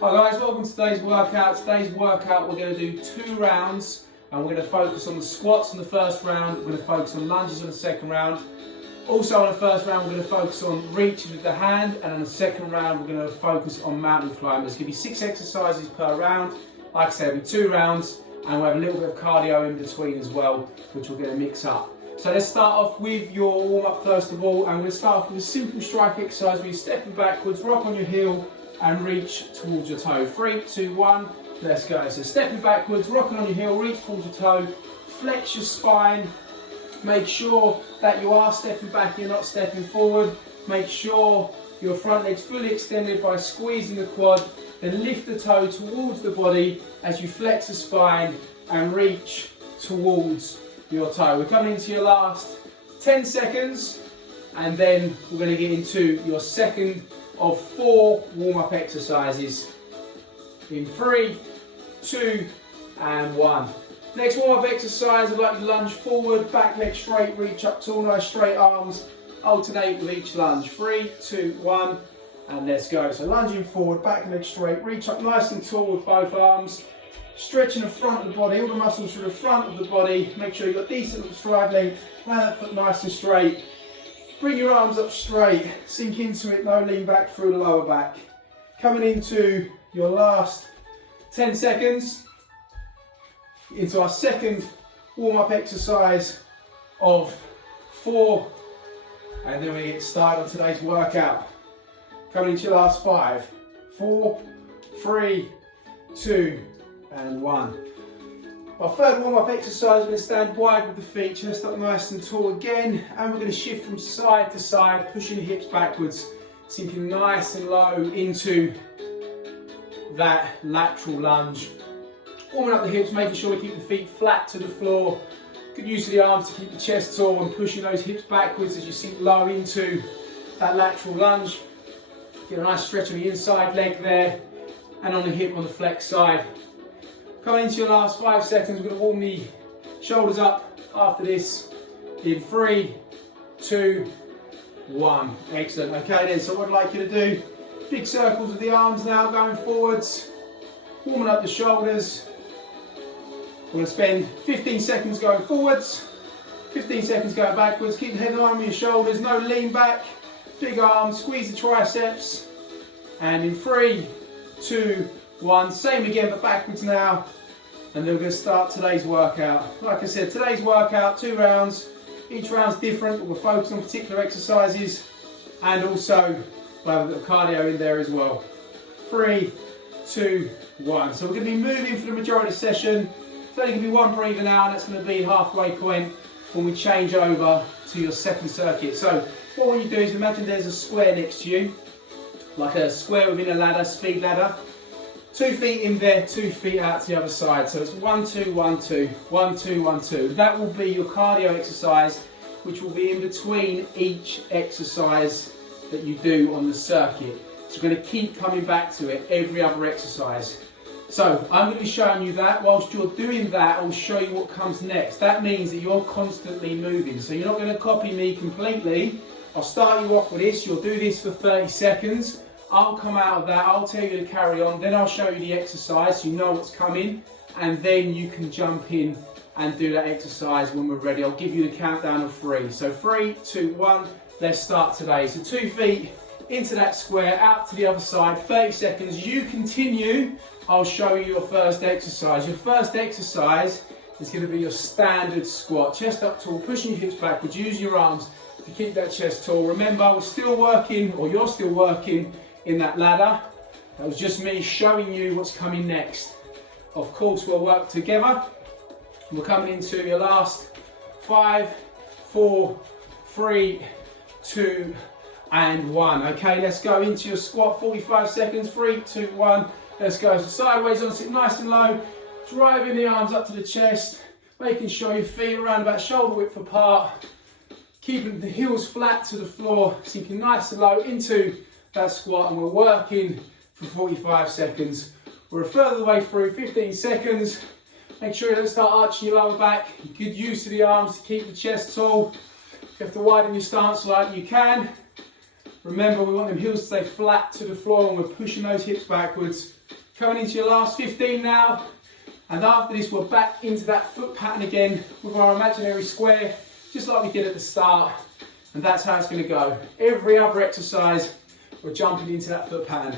Hi guys, welcome to today's workout. Today's workout we're going to do 2 rounds and we're going to focus on the squats in the first round, we're going to focus on lunges on the second round. Also on the first round we're going to focus on reaches with the hand, and on the second round we're going to focus on mountain climbing. There's going to be 6 exercises per round. Like I said, it'll be 2 rounds and we'll have a little bit of cardio in between as well, which we're going to mix up. So let's start off with your warm-up first of all, and we're going to start off with a simple strike exercise where you're stepping backwards, rock on your heel and reach towards your toe. 3, 2, 1, let's go. So stepping backwards, rocking on your heel, reach towards your toe, flex your spine, make sure that you are stepping back, you're not stepping forward. Make sure your front leg's fully extended by squeezing the quad, then lift the toe towards the body as you flex the spine and reach towards your toe. We're coming into your last 10 seconds and then we're going to get into your second of 4 warm-up exercises in 3, 2 and 1. Next warm-up exercise, I'd like you to lunge forward, back leg straight, reach up tall, nice straight arms, alternate with each lunge. 3, 2, 1 and let's go. So lunging forward, back leg straight, reach up nice and tall with both arms, stretching the front of the body, all the muscles through the front of the body. Make sure you've got decent stride length, land that foot nice and straight. Bring your arms up straight, sink into it, no lean back through the lower back. Coming into your last 10 seconds, into our second warm-up exercise of 4, and then we get started on today's workout. Coming into your last 5, 4, 3, 2, and 1. Our third warm-up exercise, we're going to stand wide with the feet, chest up nice and tall again, and we're going to shift from side to side, pushing the hips backwards, sinking nice and low into that lateral lunge. Warming up the hips, making sure we keep the feet flat to the floor. Good use of the arms to keep the chest tall and pushing those hips backwards as you sink low into that lateral lunge. Get a nice stretch on the inside leg there, and on the hip on the flex side. Coming into your last 5 seconds, we're going to warm the shoulders up after this in 3, 2, 1. Excellent. Okay then, so what I'd like you to do, big circles with the arms now going forwards, warming up the shoulders. We're going to spend 15 seconds going forwards, 15 seconds going backwards. Keep the head in line with your shoulders, no lean back, big arms, squeeze the triceps. And in 3, 2, 1, same again but backwards now, and then we're going to start today's workout. Like I said, today's workout, 2 rounds, each round's different, but we're focused on particular exercises, and also we'll have a bit of cardio in there as well. 3, 2, 1. So we're going to be moving for the majority of the session. It's only going to be 1 breather now, and that's going to be halfway point when we change over to your second circuit. So what you do is imagine there's a square next to you, like a square within a ladder, speed ladder. 2 feet in there, 2 feet out to the other side. So it's 1, 2, 1, 2, 1, 2, 1, 2. That will be your cardio exercise, which will be in between each exercise that you do on the circuit. So we're going to keep coming back to it every other exercise. So I'm going to be showing you that. Whilst you're doing that, I'll show you what comes next. That means that you're constantly moving. So you're not going to copy me completely. I'll start you off with this. You'll do this for 30 seconds. I'll come out of that, I'll tell you to carry on, then I'll show you the exercise so you know what's coming, and then you can jump in and do that exercise when we're ready. I'll give you the countdown of 3. So 3, 2, 1, let's start today. So 2 feet into that square, out to the other side, 30 seconds. You continue, I'll show you your first exercise. Your first exercise is going to be your standard squat. Chest up tall, pushing your hips backwards, use your arms to keep that chest tall. Remember, we're still working, or you're still working, in that ladder. That was just me showing you what's coming next. Of course, we'll work together. We're coming into your last 5, 4, 3, 2, and 1. Okay, let's go into your squat. 45 seconds. 3, 2, 1. Let's go. So sideways on, sit nice and low. Driving the arms up to the chest. Making sure your feet are around about shoulder width apart. Keeping the heels flat to the floor. Sinking nice and low into that squat, and we're working for 45 seconds. We're a further of the way through, 15 seconds. Make sure you don't start arching your lower back. Good use of the arms to keep the chest tall. You have to widen your stance like you can. Remember, we want them heels to stay flat to the floor and we're pushing those hips backwards. Coming into your last 15 now. And after this, we're back into that foot pattern again with our imaginary square, just like we did at the start. And that's how it's going to go. Every other exercise, we're jumping into that foot pattern.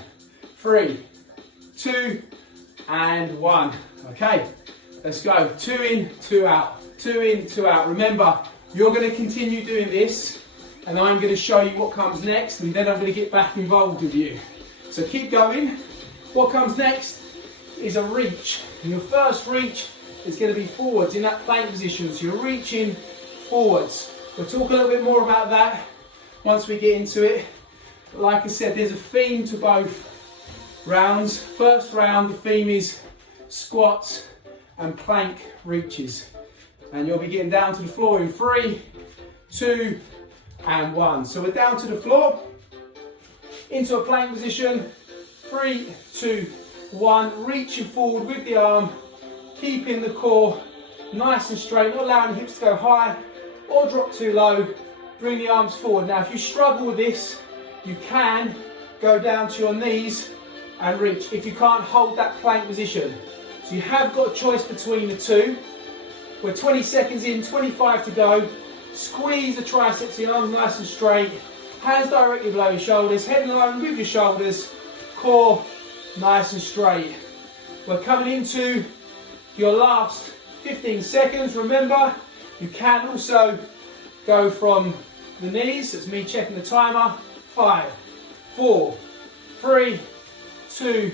3, 2, and 1. Okay, let's go. 2 in, 2 out. 2 in, 2 out. Remember, you're going to continue doing this, and I'm going to show you what comes next, and then I'm going to get back involved with you. So keep going. What comes next is a reach. And your first reach is going to be forwards in that plank position. So you're reaching forwards. We'll talk a little bit more about that once we get into it. But like I said, there's a theme to both rounds. First round, the theme is squats and plank reaches. And you'll be getting down to the floor in 3, 2, and 1. So we're down to the floor, into a plank position. 3, 2, 1. Reaching forward with the arm, keeping the core nice and straight, not allowing the hips to go high or drop too low. Bring the arms forward. Now, if you struggle with this, you can go down to your knees and reach if you can't hold that plank position. So you have got a choice between the two. We're 20 seconds in, 25 to go. Squeeze the triceps in, arms nice and straight. Hands directly below your shoulders, head in line with your shoulders, core nice and straight. We're coming into your last 15 seconds. Remember, you can also go from the knees. That's me checking the timer. 5, 4, 3, 2,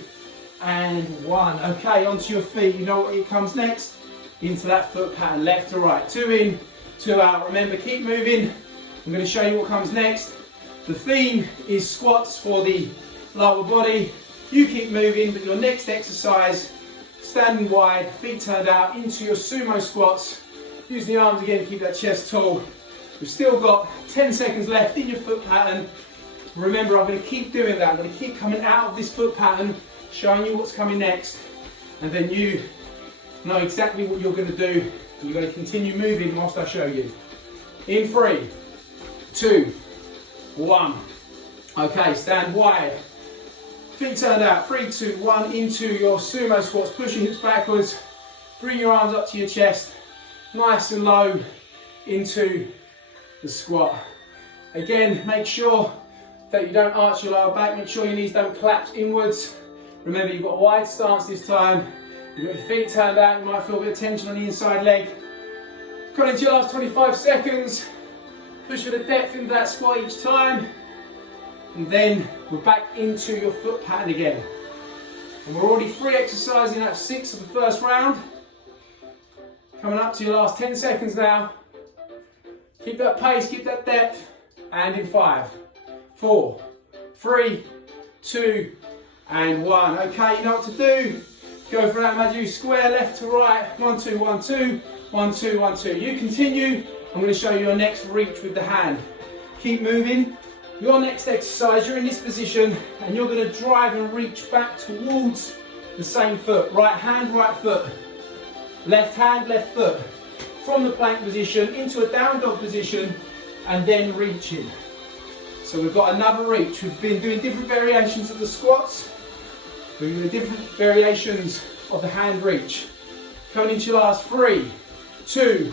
and 1. Okay, onto your feet. You know what it comes next? Into that foot pattern, left to right. 2 in, 2 out. Remember, keep moving. I'm going to show you what comes next. The theme is squats for the lower body. You keep moving, but your next exercise, standing wide, feet turned out into your sumo squats. Use the arms again to keep that chest tall. We've still got 10 seconds left in your foot pattern. Remember, I'm going to keep doing that. I'm going to keep coming out of this foot pattern, showing you what's coming next. And then you know exactly what you're going to do. And you're going to continue moving whilst I show you. In 3, 2, 1. Okay, stand wide. Feet turned out. 3, 2, 1. Into your sumo squats. Push your hips backwards. Bring your arms up to your chest. Nice and low into the squat. Again, make sure that you don't arch your lower back. Make sure your knees don't collapse inwards. Remember, you've got a wide stance this time. You've got your feet turned out. You might feel a bit of tension on the inside leg. Coming into your last 25 seconds. Push for the depth into that squat each time. And then we're back into your foot pattern again. And we're already 3 exercising out of 6 of the first round. Coming up to your last 10 seconds now. Keep that pace, keep that depth. And in 5, 4, 3, 2, and 1. Okay, you know what to do. Go for that imaginary square, left to right. 1, 2, 1, 2, 1, 2, 1, 2. You continue. I'm going to show you your next reach with the hand. Keep moving. Your next exercise, you're in this position and you're going to drive and reach back towards the same foot. Right hand, right foot. Left hand, left foot. From the plank position into a down dog position and then reaching. So we've got another reach. We've been doing different variations of the squats. We're doing different variations of the hand reach. Coming into your last 3, 2,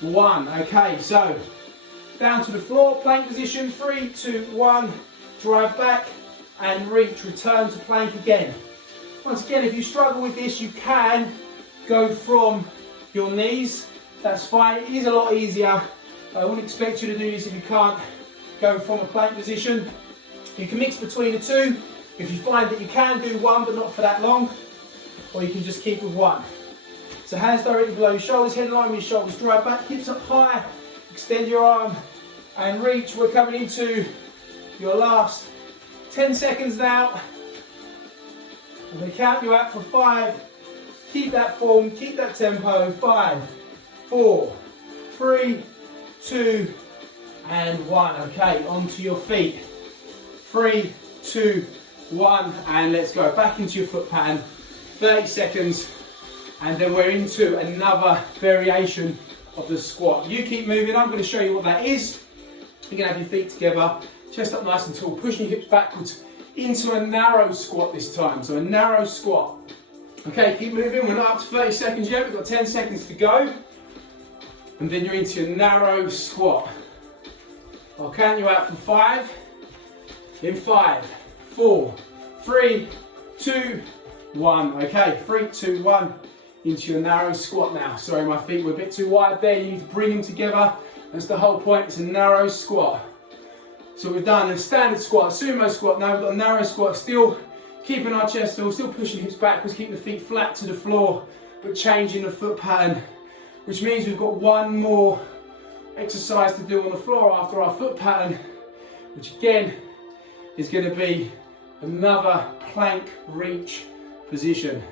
1. Okay, so down to the floor, plank position, 3, 2, 1. Drive back and reach, return to plank again. Once again, if you struggle with this, you can go from your knees. That's fine, it is a lot easier. I wouldn't expect you to do this if you can't go from a plank position. You can mix between the two. If you find that you can do one but not for that long, or you can just keep with one. So hands directly below your shoulders, head in line with your shoulders, drive back, hips up high, extend your arm and reach. We're coming into your last 10 seconds now. I'm going to count you out for 5. Keep that form, keep that tempo. 5, 4, 3, 2, and 1. Okay, onto your feet. 3, 2, 1, and let's go. Back into your foot pattern. 30 seconds, and then we're into another variation of the squat. You keep moving, I'm going to show you what that is. You can have your feet together, chest up nice and tall, pushing your hips backwards into a narrow squat this time, so a narrow squat. Okay, keep moving, we're not up to 30 seconds yet, we've got 10 seconds to go. And then you're into your narrow squat. I'll count you out from 5. In 5, 4, 3, 2, 1. Okay, 3, 2, 1. Into your narrow squat now. Sorry, my feet were a bit too wide there. You need to bring them together. That's the whole point. It's a narrow squat. So we've done a standard squat, sumo squat. Now we've got a narrow squat. Still keeping our chest still pushing hips backwards, keeping the feet flat to the floor, but changing the foot pattern, which means we've got one more exercise to do on the floor after our foot pattern, which again is going to be another plank reach position.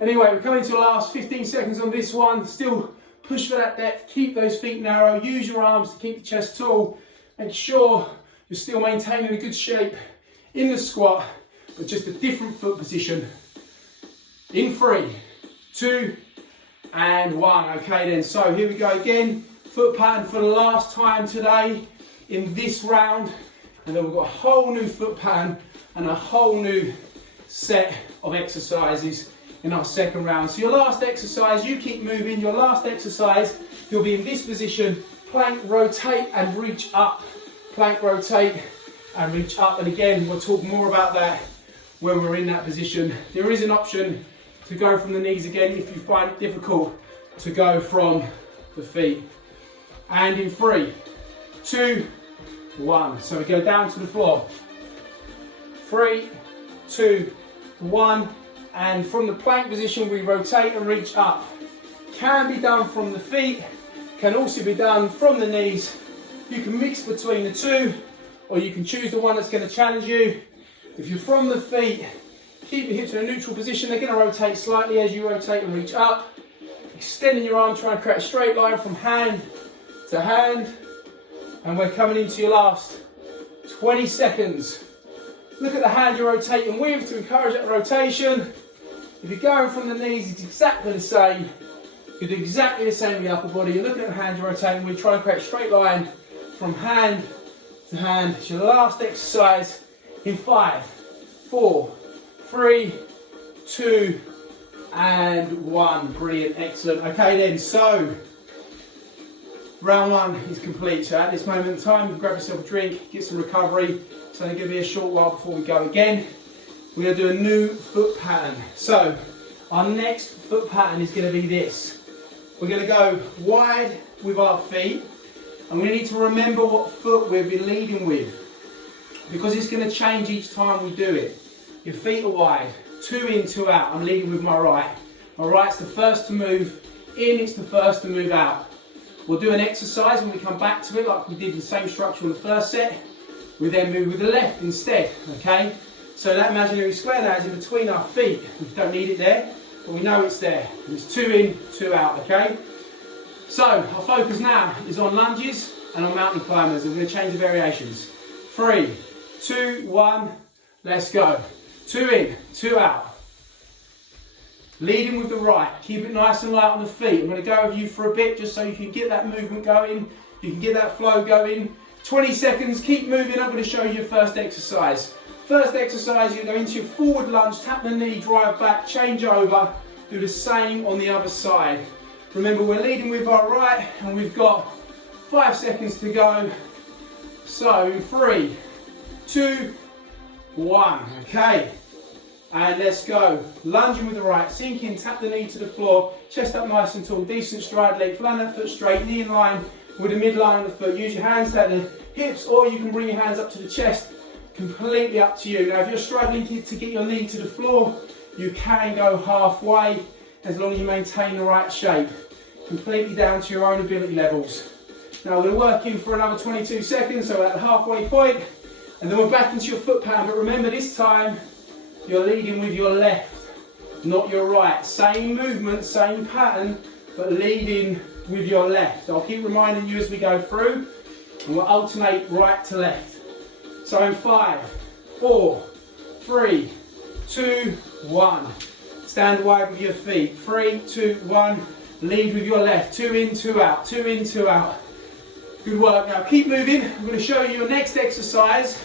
Anyway, we're coming to the last 15 seconds on this one. Still push for that depth, keep those feet narrow, use your arms to keep the chest tall. Make sure you're still maintaining a good shape in the squat, but just a different foot position. In 3, 2, and 1. Okay then, so here we go again. Foot pattern for the last time today in this round. And then we've got a whole new foot pattern and a whole new set of exercises in our second round. So your last exercise, you keep moving. Your last exercise, you'll be in this position. Plank, rotate and reach up. Plank, rotate and reach up. And again, we'll talk more about that when we're in that position. There is an option to go from the knees again if you find it difficult to go from the feet. And in 3, 2, 1. So we go down to the floor. 3, 2, 1. And from the plank position, we rotate and reach up. Can be done from the feet, can also be done from the knees. You can mix between the two, or you can choose the one that's going to challenge you. If you're from the feet, keep your hips in a neutral position. They're going to rotate slightly as you rotate and reach up. Extending your arm, trying to create a straight line from hand to hand. And we're coming into your last 20 seconds. Look at the hand you're rotating with to encourage that rotation. If you're going from the knees, it's exactly the same. You do exactly the same with the upper body. You're looking at the hand you're rotating with, trying to create a straight line from hand to hand. It's your last exercise in 5, 4, 3, 2, and 1. Brilliant, excellent. Okay then, so round 1 is complete. So at this moment in time, grab yourself a drink, get some recovery. It's only going to be a short while before we go again. We're going to do a new foot pattern. So our next foot pattern is going to be this. We're going to go wide with our feet, and we need to remember what foot we'll be leading with, because it's going to change each time we do it. Your feet are wide, 2 in, 2 out. I'm leading with my right. My right's the first to move in, it's the first to move out. We'll do an exercise when we come back to it, like we did the same structure on the first set. We then move with the left instead, okay? So that imaginary square now is in between our feet. We don't need it there, but we know it's there. It's 2 in, 2 out, okay? So our focus now is on lunges and on mountain climbers. We're going to change the variations. 3, 2, 1, let's go. 2 in, 2 out. Leading with the right, keep it nice and light on the feet. I'm going to go with you for a bit just so you can get that movement going, you can get that flow going. 20 seconds, keep moving. I'm going to show you your first exercise. First exercise, you go into your forward lunge, tap the knee, drive back, change over, do the same on the other side. Remember, we're leading with our right and we've got 5 seconds to go. So 3, 2, 1, okay. And let's go. Lunging with the right, sink in, tap the knee to the floor, chest up nice and tall, decent stride length, land that foot straight, knee in line with the midline of the foot. Use your hands at the hips, or you can bring your hands up to the chest. Completely up to you. Now if you're struggling to get your knee to the floor, you can go halfway as long as you maintain the right shape. Completely down to your own ability levels. Now we're going to work in for another 22 seconds, so at the halfway point, and then we're back into your foot pattern. But remember, this time you're leading with your left, not your right. Same movement, same pattern, but leading with your left. I'll keep reminding you as we go through, and we'll alternate right to left. So in 5, 4, 3, 2, 1. Stand wide with your feet. 3, 2, 1. Lead with your left. 2 in, 2 out. 2 in, 2 out. Good work. Now keep moving. I'm going to show you your next exercise,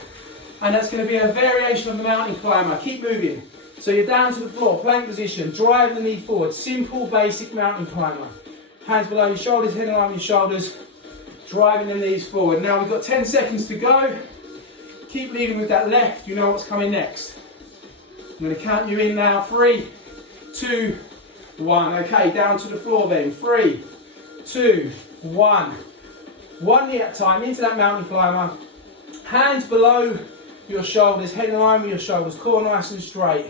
and that's going to be a variation of the mountain climber. Keep moving. So you're down to the floor, plank position, drive the knee forward. Simple, basic mountain climber. Hands below your shoulders, head in line with your shoulders, driving the knees forward. Now we've got 10 seconds to go. Keep leading with that left. You know what's coming next. I'm going to count you in now. 3, 2, 1. Okay, down to the floor then. 3, 2, 1. One knee at a time into that mountain climber. Hands below your shoulders, head in line with your shoulders, core nice and straight.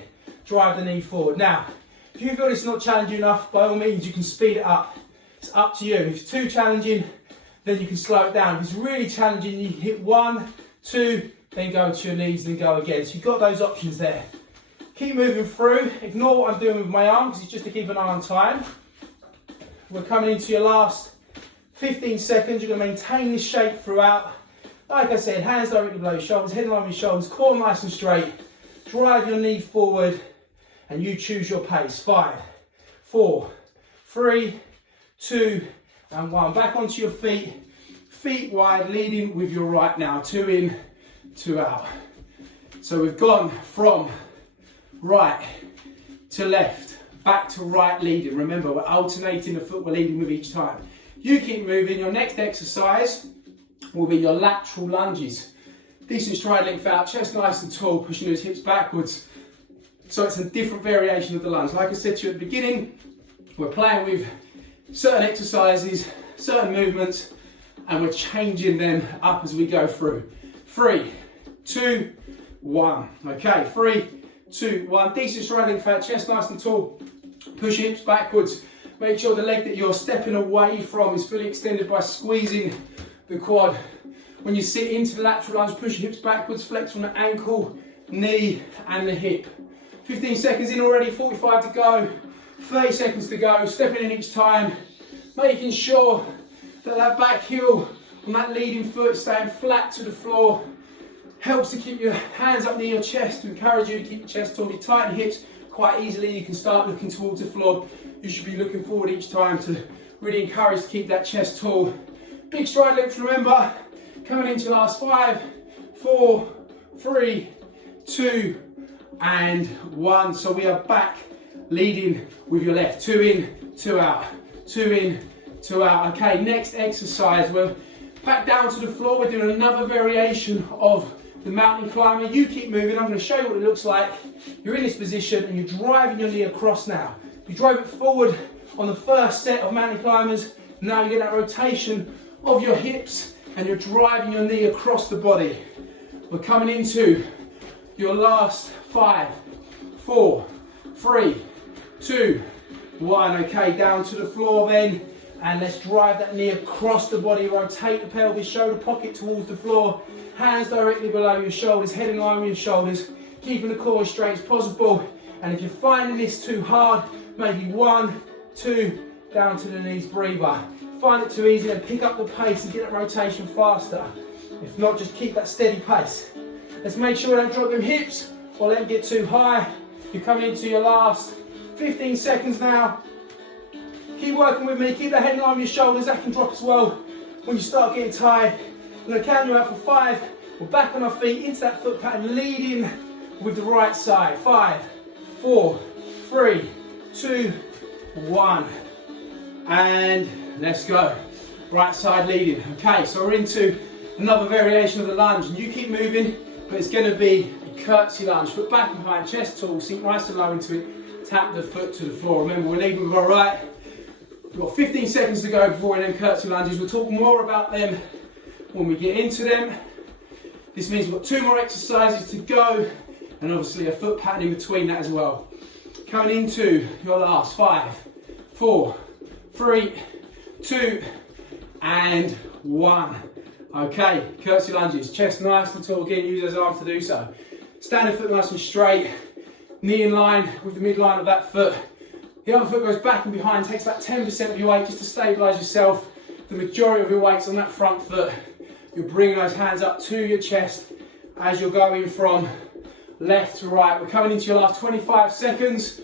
Drive the knee forward. Now, if you feel it's not challenging enough, by all means you can speed it up. It's up to you. If it's too challenging, then you can slow it down. If it's really challenging, you hit 1, 2, then go to your knees, then go again. So you've got those options there. Keep moving through. Ignore what I'm doing with my arm, because it's just to keep an eye on time. We're coming into your last 15 seconds. You're going to maintain this shape throughout. Like I said, hands directly below your shoulders, head in line with your shoulders, core nice and straight. Drive your knee forward, and you choose your pace. 5, 4, 3, 2, and 1. Back onto your feet. Feet wide, leading with your right now. 2 in, 2 out. So we've gone from right to left, back to right leading. Remember, we're alternating the foot we're leading with each time. You keep moving. Your next exercise will be your lateral lunges. Decent stride length out, chest nice and tall, pushing those hips backwards. So it's a different variation of the lunge. Like I said to you at the beginning, we're playing with certain exercises, certain movements, and we're changing them up as we go through. 3, 2, 1. Okay, 3, 2, 1. Decent stride length out, chest nice and tall, push hips backwards. Make sure the leg that you're stepping away from is fully extended by squeezing the quad. When you sit into the lateral lunge, push your hips backwards, flex from the ankle, knee, and the hip. 15 seconds in already, 45 to go, 30 seconds to go, stepping in each time, making sure that that back heel on that leading foot staying flat to the floor. Helps to keep your hands up near your chest, to encourage you to keep your chest tall. If you tighten hips quite easily, you can start looking towards the floor. You should be looking forward each time to really encourage to keep that chest tall. Big stride length, remember. Coming into last 5, 4, 3, 2, and 1. So we are back leading with your left. 2 in, 2 out. 2 in, 2 out. Okay, next exercise. We're back down to the floor. We're doing another variation of the mountain climber. You keep moving. I'm going to show you what it looks like. You're in this position and you're driving your knee across now. You drove it forward on the first set of mountain climbers. Now you get that rotation of your hips and you're driving your knee across the body. We're coming into your last 5, 4, 3, 2, 1. Okay, down to the floor then, and let's drive that knee across the body. Rotate the pelvis, shoulder pocket towards the floor, hands directly below your shoulders, head in line with your shoulders, keeping the core as straight as possible. And if you're finding this too hard, maybe 1, 2, down to the knees, breather. Find it too easy, then pick up the pace and get that rotation faster. If not, just keep that steady pace. Let's make sure we don't drop them hips or let them get too high. You're coming into your last 15 seconds now. Keep working with me, keep the head in line with your shoulders. That can drop as well when you start getting tired. I'm going to count you out for 5. We're back on our feet into that foot pattern, leading with the right side. 5, 4, 3, 2, 1. And let's go. Right side leading. Okay, so we're into another variation of the lunge, and you keep moving, but it's going to be a curtsy lunge. Foot back and behind, chest tall, sink nice and low into it, tap the foot to the floor. Remember, we're leading with our right. We've got 15 seconds to go before we then curtsy lunges. We'll talk more about them when we get into them. This means we've got 2 more exercises to go, and obviously a foot pattern in between that as well. Coming into your last 5, 4, 3, 2, and 1. Okay, curtsy lunges, chest nice and tall. Again, use those arms to do so. Standing foot nice and straight, knee in line with the midline of that foot. The other foot goes back and behind, takes about 10% of your weight just to stabilise yourself. The majority of your weight's on that front foot. You're bringing those hands up to your chest as you're going from left to right. We're coming into your last 25 seconds.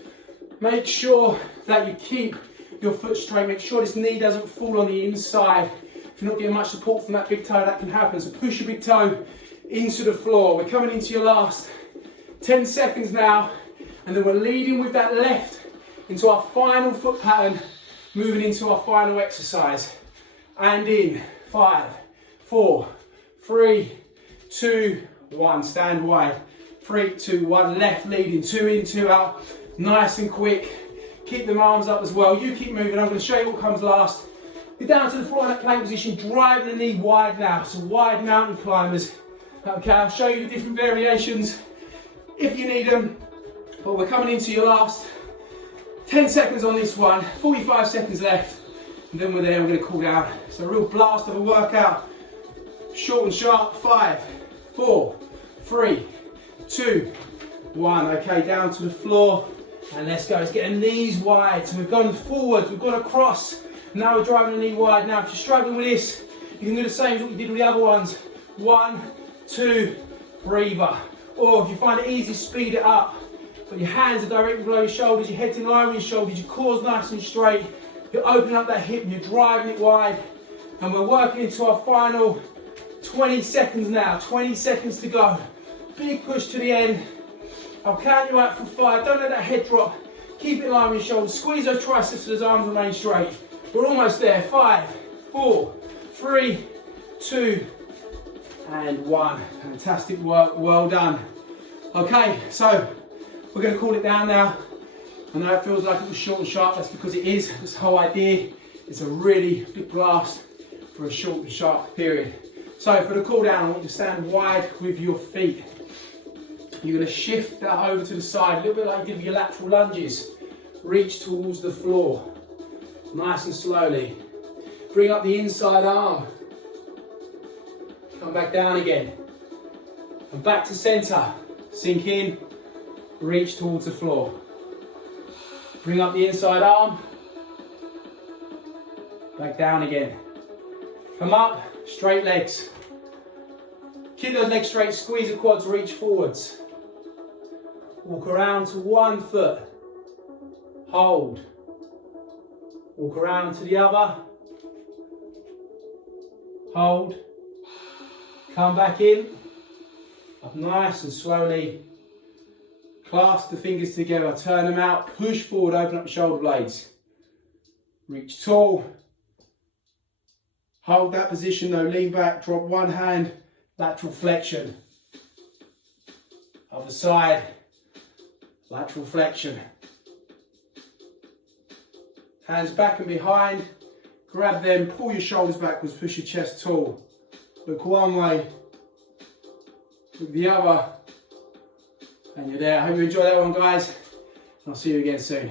Make sure that you keep your foot straight. Make sure this knee doesn't fall on the inside. If you're not getting much support from that big toe, that can happen. So push your big toe into the floor. We're coming into your last 10 seconds now, and then we're leading with that left into our final foot pattern, moving into our final exercise. And in 5, 4, 3, 2, 1. Stand wide. 3, 2, 1. Left leading. 2 in, 2 out. Nice and quick. Keep them arms up as well. You keep moving. I'm going to show you what comes last. You're down to the floor in that plank position, driving the knee wide now. So wide mountain climbers. Okay, I'll show you the different variations if you need them. But we're coming into your last 10 seconds on this one. 45 seconds left. And then we're there, we're going to cool down. It's a real blast of a workout. Short and sharp. 5, 4, 3, 2, 1. Okay, down to the floor. And let's go. Let's get the knees wide. So we've gone forwards, we've gone across. Now we're driving the knee wide. Now if you're struggling with this, you can do the same as what you did with the other ones. 1, 2, breather. Or if you find it easy, speed it up. But your hands are directly below your shoulders, your head's in line with your shoulders, your core's nice and straight. You're opening up that hip and you're driving it wide. And we're working into our final 20 seconds now. 20 seconds to go. Big push to the end. I'll count you out from 5. Don't let that head drop. Keep it in line with your shoulders. Squeeze those triceps so those arms remain straight. We're almost there. 5, 4, 3, 2, and 1. Fantastic work. Well done. Okay, so we're going to call it down now. I know it feels like it was short and sharp. That's because it is. This whole idea is a really big blast for a short and sharp period. So for the cool down, I want you to stand wide with your feet. You're going to shift that over to the side, a little bit like you did with your lateral lunges. Reach towards the floor. Nice and slowly. Bring up the inside arm. Come back down again. And back to center. Sink in. Reach towards the floor. Bring up the inside arm. Back down again. Come up. Straight legs. Keep those legs straight. Squeeze the quads. Reach forwards. Walk around to one foot. Hold. Walk around to the other. Hold. Come back in. Up nice and slowly. Clasp the fingers together. Turn them out. Push forward. Open up your shoulder blades. Reach tall. Hold that position though. Lean back. Drop one hand. Lateral flexion. Other side. Lateral flexion. Hands back and behind. Grab them, pull your shoulders backwards, push your chest tall. Look one way, look the other, and you're there. I hope you enjoyed that one, guys. I'll see you again soon.